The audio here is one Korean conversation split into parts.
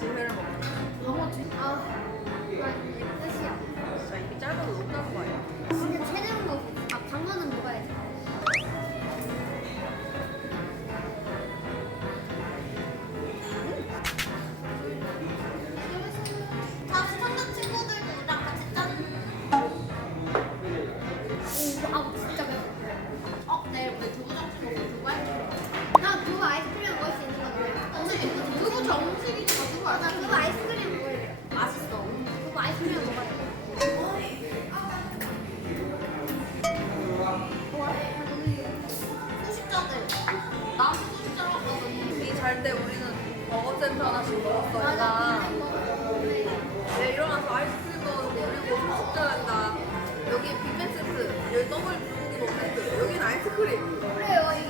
지회 버거센터 하나씩 먹었어. 맞아. 얘가. 얘 일어나서 먹어서 그리고 소식자 된다. 여기 빅맥 세트, 여기 더블 불고기 세트, 여기는 아이스크림. 그래요.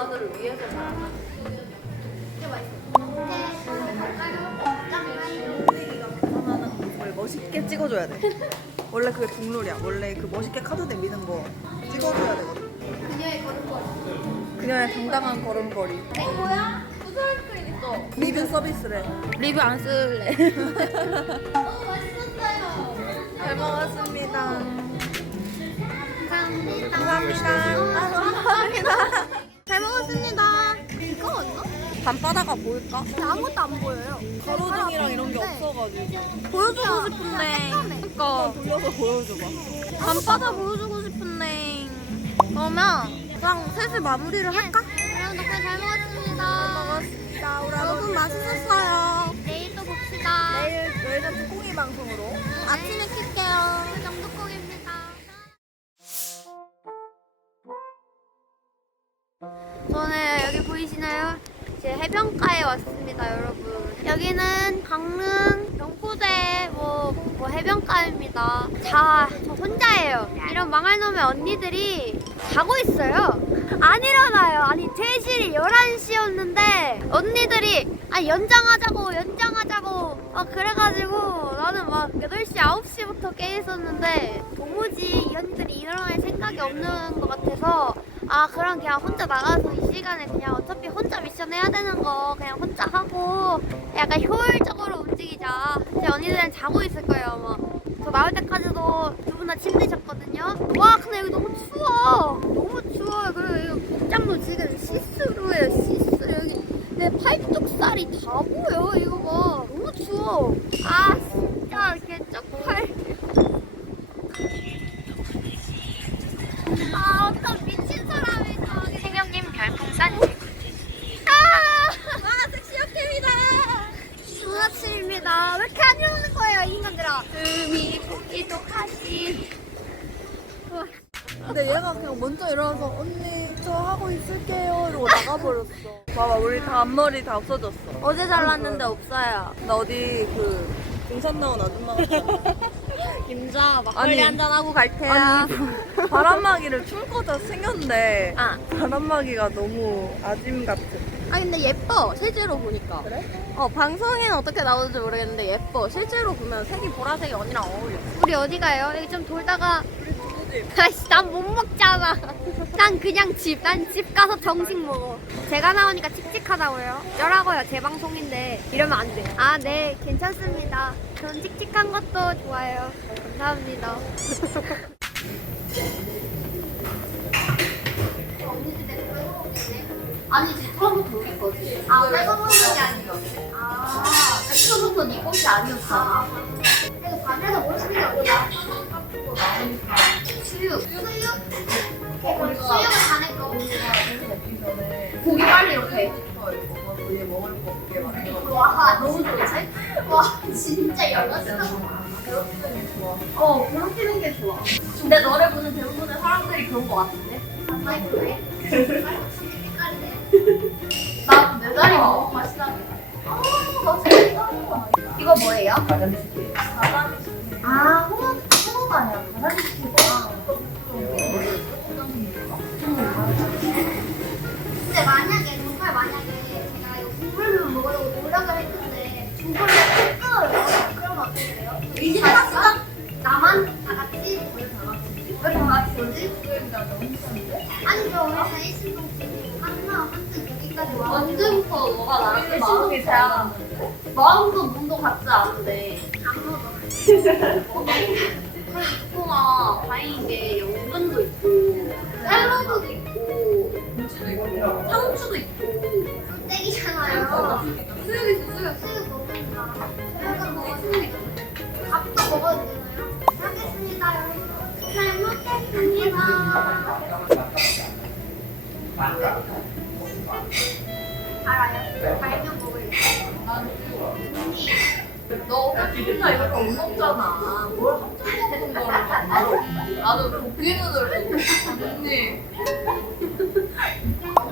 오빠들을 위해서 맛있어. 원래 멋있게 찍어줘야 돼. 원래 그게 국룰이야. 원래 그 멋있게 카드 내미는 거 찍어줘야 되거든. 그녀의 걸음걸이. 그녀의 당당한 걸음걸이. 어, 뭐야? 무슨 아이스크림 있어? 리뷰 서비스래. 리뷰 안 쓸래. 어, 맛있었어요. 잘 먹었습니다. 감사합니다. 감사합니다. 감사합니다. 잘 먹었습니다. 이거 맞나? 밤바다가 보일까? 아무것도 안 보여요. 가로등이랑 이런 게 없어가지고. 보여주고 싶은데. 그러니까 돌려서 보여줘봐. 밤바다 보여주고 싶은데. 그러면 그냥 슬슬 마무리를 할까? 여러분 덕분에 잘 먹었습니다. 먹었습니다. 우리 여러분 맛있었어요. 내일 또 봅시다. 내일 저희는 특공이 방송으로. 아침에 킬게요. 정두콩입니다. 해변가에 왔습니다, 여러분. 여기는 강릉 영포대 뭐, 뭐 해변가입니다. 자, 저 혼자예요. 이런 망할 놈의 언니들이 자고 있어요. 안 일어나요. 아니, 퇴실이 11시였는데 언니들이 아 연장하자고 연장하자고 막 그래가지고 나는 막 8시 9시부터 깨 있었는데 도무지 이 언니들이 일어날 생각이 없는 것 같아서 아 그럼 그냥 혼자 나가서 이 시간에 그냥 어차피 혼자 미션 해야 되는 거 그냥 혼자 하고 약간 효율적으로 움직이자. 제 언니들은 자고 있을 거예요 아마. 저 나올 때까지도 두 분 다 침대셨거든요. 와 근데 여기 너무 추워. 너무 추워요. 그리고 이거 복장도 지금 시스루예요 시스루. 여기 내 팔뚝살이 다 보여 이거 봐 고기도 하시 근데 얘가 그냥 먼저 일어나서 언니 저 하고 있을게요 이러고 나가버렸어. 봐봐 우리 다 앞머리 다 없어졌어. 어제 잘랐는데 없어요 나 어디 그 등산 나온 아줌마 같아. 김자 막걸리 아니. 한잔하고 갈게요 아니 바람막이를 춤꿔서 생겼는데 아. 바람막이가 너무 아짐 같은. 아 근데 예뻐 실제로 보니까. 그래? 어 방송에는 어떻게 나오는지 모르겠는데 예뻐. 실제로 보면 색이 보라색이 언니랑 어울려. 우리 어디 가요? 여기 좀 돌다가. 아이씨 난 못 먹잖아. 난 그냥 집 난 집 가서 정식 먹어. 제가 나오니까 칙칙하다고요? 쩌라고요 제 방송인데. 이러면 안돼아 네 괜찮습니다. 전 칙칙한 것도 좋아요. 감사합니다 아니지, 처음부터 우리 거지. 아 빼서먹는 게 아니고 아, 처음부터 네 것이 아니었어. 이거 밤에서 뭘 쓰는 게 어디야? 수육. 수육? 수육은 자네 거 고기 빨리 이렇게. 먹을 거. 와 너무 좋지? 와 진짜 열렸어 어, 그렇게 하는 게 좋아. 근데 너를 보는 대부분의 사람들이 그런 거 같은데? 아이 그래? 기다려. 어, 맛이 나. 아, 나 진짜 기다리는 거 아니야. 이거 뭐예요? 바다미 스키. 바다미 스키. 아, 호박, 호박 아니야. 바다미 스키구나. 근데 만약에, 정말 만약에 제가 이 국물만 먹으려고 노력을 했는데 국물을 뜯어요. 그러면 어떻게 돼요? 이제 다 나만 다 같이? 우리 다 같이? 왜다 같이 오지? 아니, 저 우리 다 일신동집이 언제부터 너가 나한테 마음이 제한 마음도 몸도 같지 않은데 안 먹어. 그렇구나 다행인 게 연근도 있고 샐러드도 있고 상추도 있고 땡이잖아요. 수육 있어 수육. 수육 먹는다. 수육은 먹어도 돼. 밥도 먹어도 되나요? 하겠습니다 여러분. 잘 먹겠습니다. 이렇게 못 먹잖아 뭘 합쳐서 먹는 거를 나도 나도 고기 눈을 보고 언니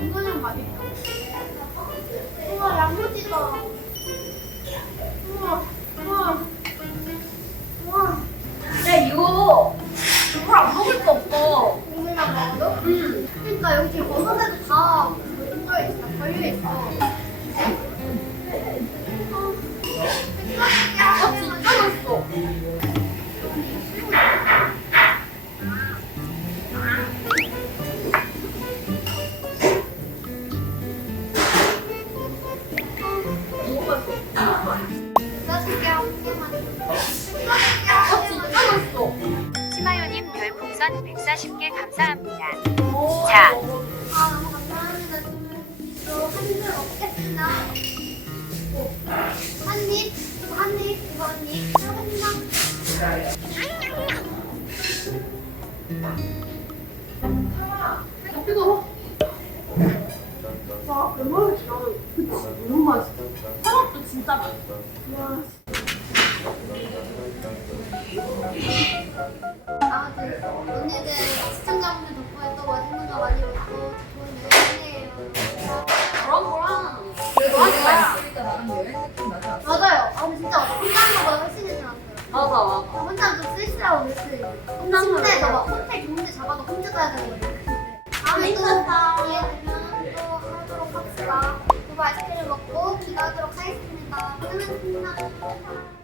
은근은 맛있다. 우와 양꼬치다. 우와 우와 우와. 야 이거 이걸 안 먹을 수 없어 국물만 먹어도? 응. 그러니까 여기 버섯에도 다 걸려 있어. 걸려 있어. 140개 감사합니다. 오, 자. 아 너무 감사합니다. 저한입 먹겠습니다. 한 입, 한 입, 이거 한 입. 감사합니다. 뜨거워 와 나는 그치 너무 맛있어 사람도 진짜 맛있어 何?